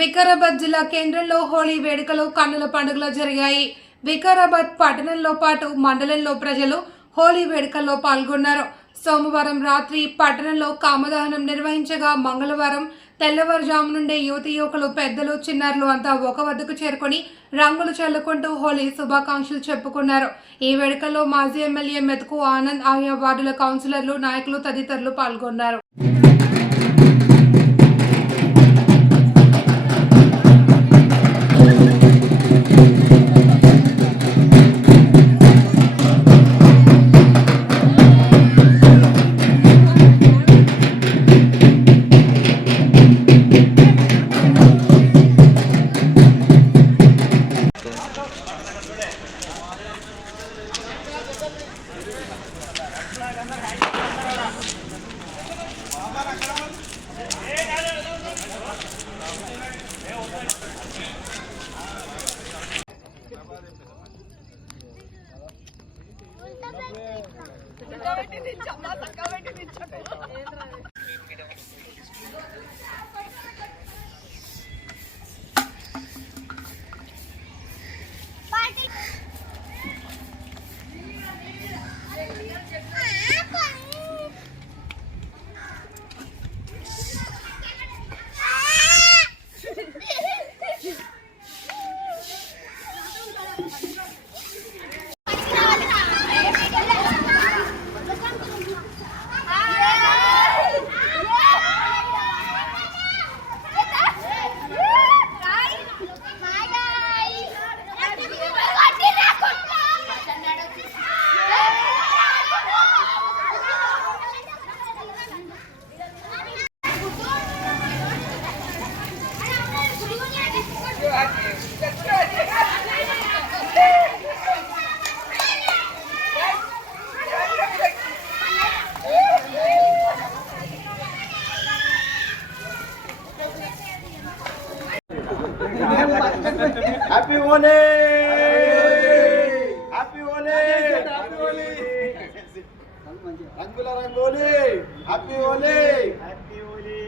వికారాబాద్ జిల్లా కేంద్రంలో హోలీ వేడుకలు కన్నుల పండుగలు జరిగాయి. వికారాబాద్ పట్టణంలో పాటు మండలంలో ప్రజలు హోలీ వేడుకల్లో పాల్గొన్నారు. సోమవారం రాత్రి పట్టణంలో కామదహనం నిర్వహించగా మంగళవారం తెల్లవారుజాము నుండే యువకులు పెద్దలు చిన్నారులు అంతా ఒక వద్దకు చేరుకొని రంగులు చల్లుకుంటూ హోలీ శుభాకాంక్షలు చెప్పుకున్నారు. ఈ వేడుకల్లో మాజీ ఎమ్మెల్యే మెతుకు ఆనంద్, ఆయా వార్డుల కౌన్సిలర్లు, నాయకులు తదితరులు పాల్గొన్నారు. Happy Holi, happy Holi, happy Holi, రంగుల రంగోలీ, హ్యాపీ హోలీ, హ్యాపీ హోలీ.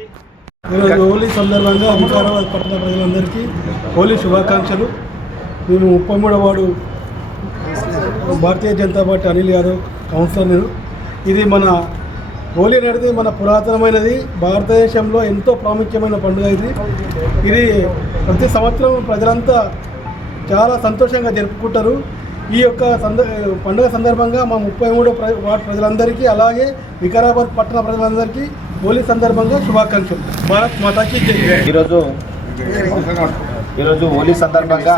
ఈరోజు హోలీ సందర్భంగా వికారాబాద్ పట్టణ ప్రజలందరికీ హోలీ శుభాకాంక్షలు. నేను 33వ వార్డు భారతీయ జనతా పార్టీ అనిల్ యాదవ్ కౌన్సిలర్. నేను ఇది మన హోలీ అనేది మన పురాతనమైనది, భారతదేశంలో ఎంతో ప్రాముఖ్యమైన పండుగ ఇది ప్రతి సంవత్సరం ప్రజలంతా చాలా సంతోషంగా జరుపుకుంటారు. ఈ యొక్క పండుగ సందర్భంగా మా 33వ వార్డు ప్రజలందరికీ, అలాగే వికారాబాద్ పట్టణ ప్రజలందరికీ హోలీ సందర్భంగా శుభాకాంక్షలు. భారత్ మాతాకి జై. ఈరోజు హోలీ సందర్భంగా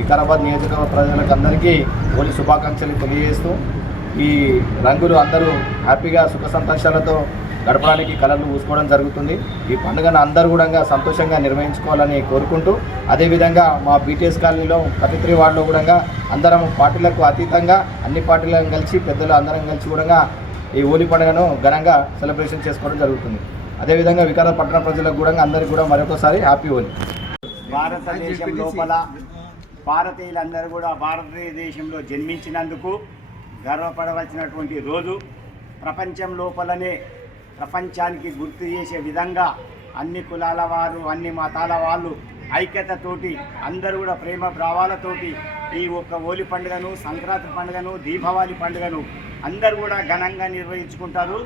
వికారాబాద్ నియోజకవర్గ ప్రజలకు అందరికీ హోలీ శుభాకాంక్షలు తెలియజేస్తూ, ఈ రంగులు అందరూ హ్యాపీగా సుఖ సంతోషాలతో గడపడానికి కలర్లు పూసుకోవడం జరుగుతుంది. ఈ పండుగను అందరూ కూడా సంతోషంగా నిర్వహించుకోవాలని కోరుకుంటూ, అదేవిధంగా మా బీటీఎస్ కాలనీలో 33 వార్డులో కూడా అందరం పార్టీలకు అతీతంగా అన్ని పార్టీలను కలిసి పెద్దలు అందరం కలిసి కూడా ఈ హోలీ పండుగను ఘనంగా సెలబ్రేషన్ చేసుకోవడం జరుగుతుంది. అదేవిధంగా వికారాబాద్ పట్టణ ప్రజలకు కూడా అందరికీ కూడా మరొకసారి హ్యాపీ హోలీ. భారతదేశం లోపల భారతీయులందరూ కూడా భారతదేశంలో జన్మించినందుకు గర్వపడవలసినటువంటి రోజు. ప్రపంచం లోపలనే ప్రపంచానికి గుర్తు చేసే విధంగా అన్ని కులాల వారు, అన్ని మతాల వాళ్ళు ఐక్యతతోటి అందరూ కూడా ప్రేమ భావాలతోటి ఈ ఒక్క హోలీ పండుగను, సంక్రాంతి పండుగను, దీపావళి పండుగను అందరూ కూడా ఘనంగా నిర్వహించుకుంటారు.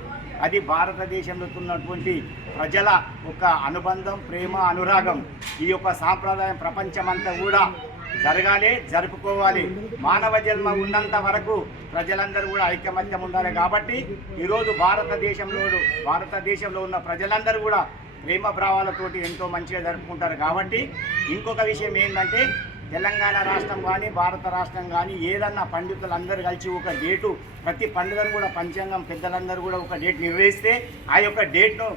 అది భారతదేశంలో ఉన్నటువంటి ప్రజల ఒక అనుబంధం, ప్రేమ, అనురాగం. ఈ యొక్క సాంప్రదాయం ప్రపంచమంతా కూడా జరగాలి, జరుపుకోవాలి. మానవ జన్మ ఉన్నంత వరకు ప్రజలందరూ కూడా ఐకమత్యం ఉండాలి. కాబట్టి ఈరోజు భారతదేశంలో ఉన్న ప్రజలందరూ కూడా ప్రేమ భావాలతోటి ఎంతో మంచిగా జరుపుకుంటారు. కాబట్టి ఇంకొక విషయం ఏంటంటే, తెలంగాణ రాష్ట్రం కానీ భారత రాష్ట్రం కానీ ఏదన్నా పండితులందరూ కలిసి ఒక డేటు, ప్రతి పండుగను కూడా పంచాంగం పెద్దలందరూ కూడా ఒక డేట్ నిర్వహిస్తే ఆ యొక్క డేట్ను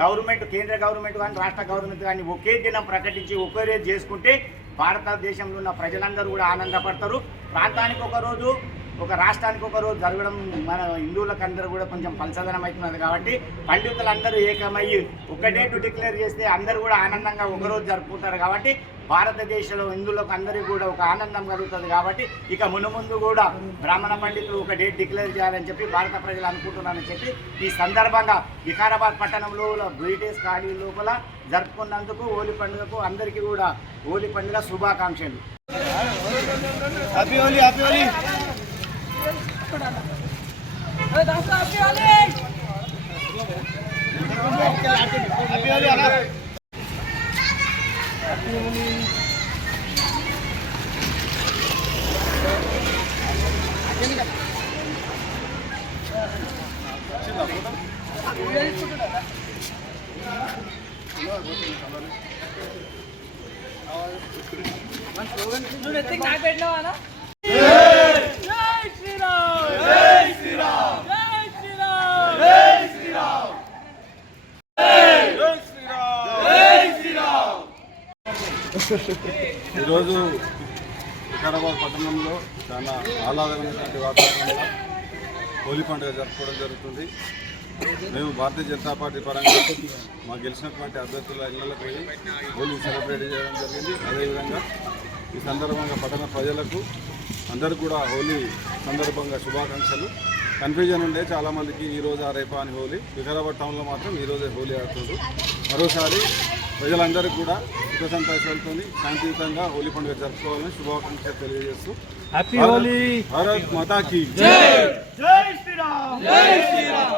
గవర్నమెంట్, కేంద్ర గవర్నమెంట్ కానీ రాష్ట్ర గవర్నమెంట్ కానీ ఒకే దినం ప్రకటించి ఒకే రోజు చేసుకుంటే భారతదేశంలో ఉన్న ప్రజలందరూ కూడా ఆనందపడతారు. ప్రాంతానికి ఒక రోజు, ఒక రాష్ట్రానికి ఒక రోజు జరగడం మన హిందువులకు అందరూ కూడా కొంచెం పంచదనం అవుతున్నది. కాబట్టి పండితులందరూ ఏకమయ్యి ఒక డేట్ డిక్లేర్ చేస్తే అందరూ కూడా ఆనందంగా ఒకరోజు జరుపుకుంటారు. కాబట్టి భారతదేశంలో హిందువులకు అందరికీ కూడా ఒక ఆనందం కలుగుతుంది. కాబట్టి ఇక మునుముందు కూడా బ్రాహ్మణ పండితులు ఒక డేట్ డిక్లేర్ చేయాలని చెప్పి భారత ప్రజలు అనుకుంటున్నారని చెప్పి ఈ సందర్భంగా వికారాబాద్ పట్టణంలో బ్రిటిష్ కాలనీ లోపల జరుపుకున్నందుకు హోలీ పండుగకు అందరికీ కూడా హోలీ పండుగ శుభాకాంక్షలు. Happy Holi, happy Holi. Happy Holi అన్న. ఈరోజు వికారాబాద్ పట్టణంలో చాలా ఆహ్లాదకరమైనటువంటి వాతావరణంలో హోలీ పండుగ జరుపుకోవడం జరుగుతుంది. మేము భారతీయ జనతా పార్టీ పరంగా మాకు గెలిచినటువంటి అభ్యర్థుల ఇళ్లకు పోయి హోలీ సెలబ్రేట్ చేయడం జరిగింది. అదేవిధంగా ఈ సందర్భంగా పట్టణ ప్రజలకు అందరూ కూడా హోలీ సందర్భంగా శుభాకాంక్షలు. కన్ఫ్యూజన్ ఉండే చాలామందికి ఈరోజు రేపా అని హోలీ. వికారాబాద్ టౌన్లో మాత్రం ఈరోజే హోలీ ఆడుతుంది. మరోసారి ప్రజలందరికీ కూడా సుఖ సంతోషాలతో శాంతియుతంగా హోలీ పండుగ జరుపుకోవాలని శుభాకాంక్షలు తెలియజేస్తూ హ్యాపీ హోలీ, భారత్ మాతా కీ జై. జై శ్రీరామ్, జై శ్రీరామ్.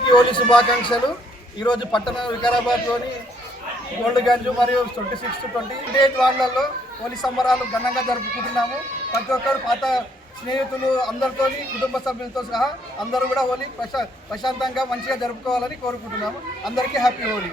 హోలీ శుభాకాంక్షలు. ఈరోజు పట్టణ వికారాబాద్లోని గోల్డ్ గంజ్ మరియు 26, 28 వార్డులలో హోలీ సంబరాలు ఘనంగా జరుపుకుంటున్నాము. ప్రతి ఒక్కరు పాత స్నేహితులు అందరితో, కుటుంబ సభ్యులతో సహా అందరూ కూడా హోలీ ప్రశాంతంగా మంచిగా జరుపుకోవాలని కోరుకుంటున్నాము. అందరికీ హ్యాపీ హోలీ.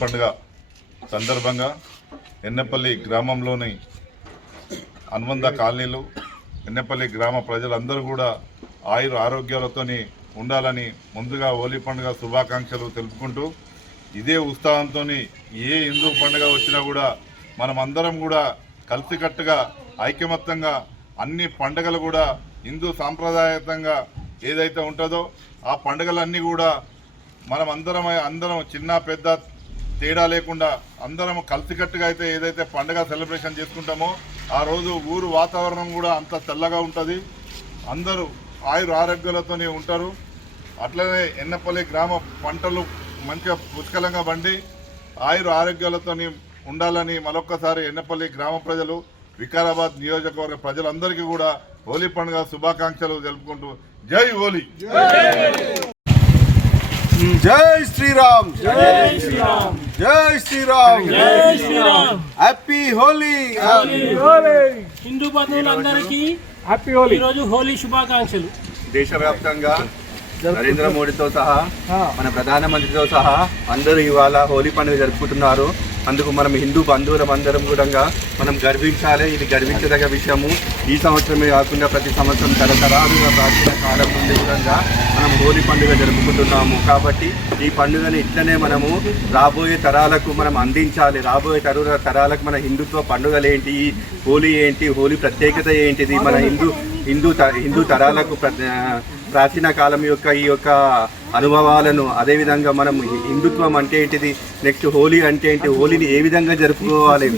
పండుగ సందర్భంగా ఎన్నెపల్లి గ్రామంలోని అనుబంధ కాలనీలు ఎన్నెపల్లి గ్రామ ప్రజలందరూ కూడా ఆరోగ్యాలతోని ఉండాలని ముందుగా హోలీ పండుగ శుభాకాంక్షలు తెలుపుకుంటూ ఇదే ఉత్సాహంతో ఏ హిందూ పండుగ వచ్చినా కూడా మనమందరం కూడా కలిసికట్టుగా ఐకమత్యంగా అన్ని పండుగలు కూడా హిందూ సాంప్రదాయకంగా ఏదైతే ఉంటుందో ఆ పండుగలన్నీ కూడా అందరం చిన్న పెద్ద తేడా లేకుండా అందరం కలిసికట్టుగా అయితే ఏదైతే పండుగ సెలబ్రేషన్ చేసుకుంటామో ఆ రోజు ఊరు వాతావరణం కూడా అంత చల్లగా ఉంటుంది, అందరూ ఆరోగ్యాలతోనే ఉంటారు. అట్లనే ఎన్నపల్లి గ్రామ పంటలు మంచిగా పుష్కలంగా పండి ఆరోగ్యాలతో ఉండాలని మరొక్కసారి ఎన్నపల్లి గ్రామ ప్రజలు వికారాబాద్ నియోజకవర్గ ప్రజలందరికీ కూడా హోలీ పండుగ శుభాకాంక్షలు తెలుపుకుంటూ జై హోలీ. జై శ్రీరామ్, జై శ్రీరామ్, జై శ్రీరామ్, జై శ్రీరామ్. హ్యాపీ హోలీ. హిందూ బంధువులందరికీ హ్యాపీ హోలీ. ఈరోజు హోలీ శుభాకాంక్షలు. దేశవ్యాప్తంగా నరేంద్ర మోడీతో సహా మన ప్రధానమంత్రితో సహా అందరూ ఇవాళ హోలీ పండుగ జరుపుకుంటున్నారు. అందుకు మనం హిందూ బంధువులం అందరం కూడా మనం గర్వించాలి. ఇది గర్వించదగ్గ విషయము. ఈ సంవత్సరమే కాకుండా ప్రతి సంవత్సరం తరతరాలుగా ప్రాచీన కాలం నుండి కూడా మనం హోలీ పండుగ జరుపుకుంటున్నాము. కాబట్టి ఈ పండుగని ఇట్లనే మనము రాబోయే తరాలకు మనం అందించాలి. రాబోయే తరాలకు మన హిందుత్వ పండుగలు ఏంటి, హోలీ ఏంటి, హోలీ ప్రత్యేకత ఏంటిది, మన హిందూ తరాలకు ప్రాచీన కాలం యొక్క ఈ యొక్క అనుభవాలను, అదేవిధంగా మనం హిందుత్వం అంటే ఏంటిది, నెక్స్ట్ హోలీ అంటే ఏంటి, హోలీని ఏ విధంగా జరుపుకోవాలి.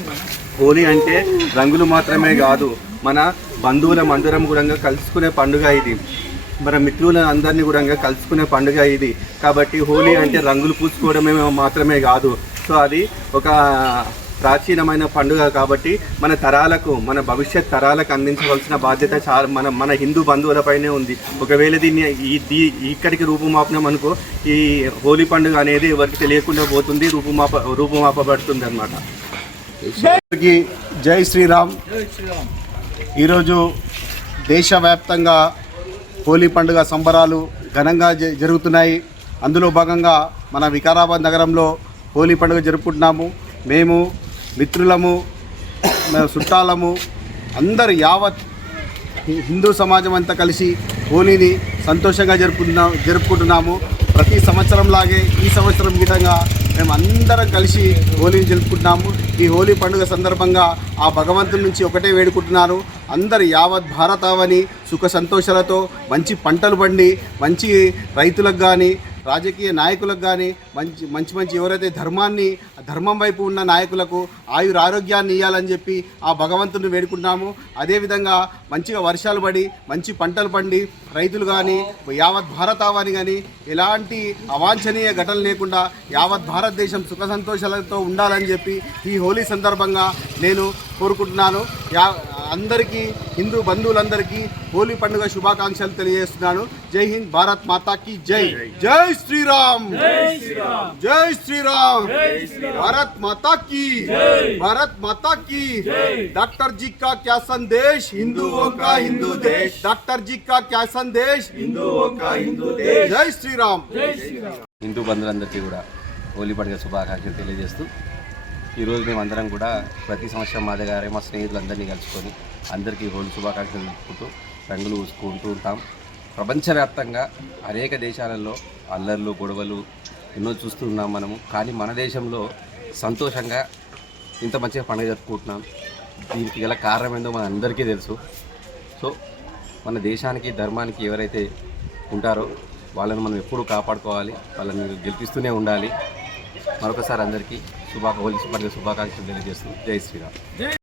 హోలీ అంటే రంగులు మాత్రమే కాదు, మన బంధువులం అందరం కూడా కలుసుకునే పండుగ ఇది, మన మిత్రుల అందరినీ కూడా కలుసుకునే పండుగ ఇది. కాబట్టి హోలీ అంటే రంగులు పూసుకోవడమే మాత్రమే కాదు. సో అది ఒక ప్రాచీనమైన పండుగ. కాబట్టి మన తరాలకు, మన భవిష్యత్ తరాలకు అందించవలసిన బాధ్యత మన హిందూ బంధువులపైనే ఉంది. ఒకవేళ దీన్ని ఇక్కడికి రూపుమాపనం అనుకో, ఈ హోలీ పండుగ అనేది ఎవరికి తెలియకుండా పోతుంది, రూపుమాపబడుతుంది అన్నమాట. జై శ్రీరామ్. ఈరోజు దేశవ్యాప్తంగా హోలీ పండుగ సంబరాలు ఘనంగా జరుగుతున్నాయి. అందులో భాగంగా మన వికారాబాద్ నగరంలో హోలీ పండుగ జరుపుకుంటున్నాము. మేము మిత్రులము, చుట్టాలము, అందరు యావత్ హిందూ సమాజం అంతా కలిసి హోలీని సంతోషంగా జరుపుకుంటున్నాము. ప్రతి సంవత్సరంలాగే ఈ సంవత్సరం విధంగా మేము అందరం కలిసి హోలీని జరుపుకుంటున్నాము. ఈ హోలీ పండుగ సందర్భంగా ఆ భగవంతుడి నుంచి ఒకటే వేడుకుంటున్నాను, అందరు యావత్ భారతావని సుఖ సంతోషాలతో మంచి పంటలు పండి, మంచి రైతులకు కానీ రాజకీయ నాయకులకు కానీ మంచి ఎవరైతే ధర్మం వైపు ఉన్న నాయకులకు ఆరోగ్యాన్ని ఇవ్వాలని చెప్పి ఆ భగవంతుని వేడుకుంటున్నాము. అదేవిధంగా మంచిగా వర్షాలు పడి మంచి పంటలు పండి రైతులు కానీ యావత్ భారతావని కానీ ఎలాంటి అవాంఛనీయ ఘటనలు లేకుండా యావత్ భారతదేశం సుఖ సంతోషాలతో ఉండాలని చెప్పి ఈ హోలీ సందర్భంగా నేను కోరుకుంటున్నాను. అందరికీ, హిందూ బంధువులందరికీ హోలీ పండుగ శుభాకాంక్షలు తెలియజేస్తున్నాను. జై హింద్, భారత్ మాతా की జై. జై శ్రీరామ్, జై శ్రీరామ్, భారత్ మాతా की, भारत माता की. डॉक्टर जी का क्या संदेश, हिंदुओं का हिंदू देश. डॉक्टर जी का क्या संदेश, हिंदुओं का हिंदू देश. जय श्री राम. హిందూ బంధువులందరికీ కూడా హోలీ పండుగ శుభాకాంక్షలు తెలియజేస్తూ ఈరోజు మేమందరం కూడా ప్రతి సంవత్సరం మా దగ్గర మా స్నేహితులందరినీ కలుసుకొని అందరికీ హోలీ శుభాకాంక్షలు తెలుపుకుంటూ రంగులు పూసుకుంటూ ఉంటాం. ప్రపంచవ్యాప్తంగా అనేక దేశాలలో అల్లర్లు, గొడవలు ఎన్నో చూస్తున్నాం మనము. కానీ మన దేశంలో సంతోషంగా ఇంత మంచిగా పండుగ జరుపుకుంటున్నాం. దీనికి గల కారణం ఏందో మన అందరికీ తెలుసు. సో మన దేశానికి, ధర్మానికి ఎవరైతే ఉంటారో వాళ్ళని మనం ఎప్పుడూ కాపాడుకోవాలి, వాళ్ళని గెలిపిస్తూనే ఉండాలి. మరొకసారి అందరికీ హోలీ పండుగ శుభాకాంక్షలు తెలియజేస్తూ జై శ్రీరామ్.